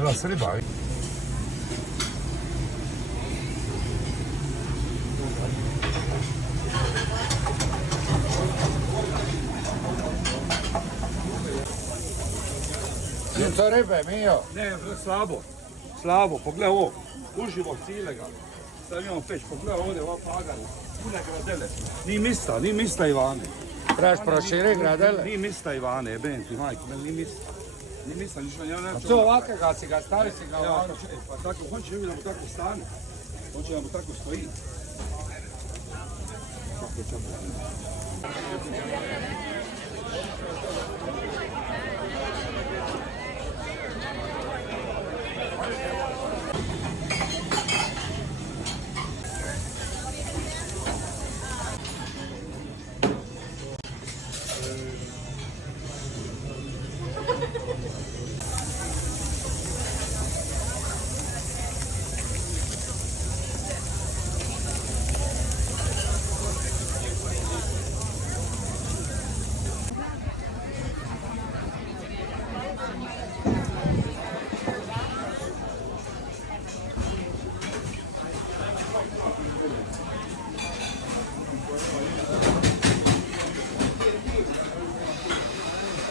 Cijela sriba. To ribe, Mijo. Ne, slabo. Slabo, pogledaj ovo. Uživo cilega. Stavljamo peć, pogledaj ovdje, ova pagana. Pune gradele. Ni mista Ivane. Trebaš proširi gradele. Ni mista Ivane, jebem ti majko, ni mista. Ni mista, ništa, ja neću. A to ovako ga si ga, stavi si ga Ja, ovako. pa tako, on će vidjeti da mu tako stane. On će da mu tako stoji. Tako je čapno.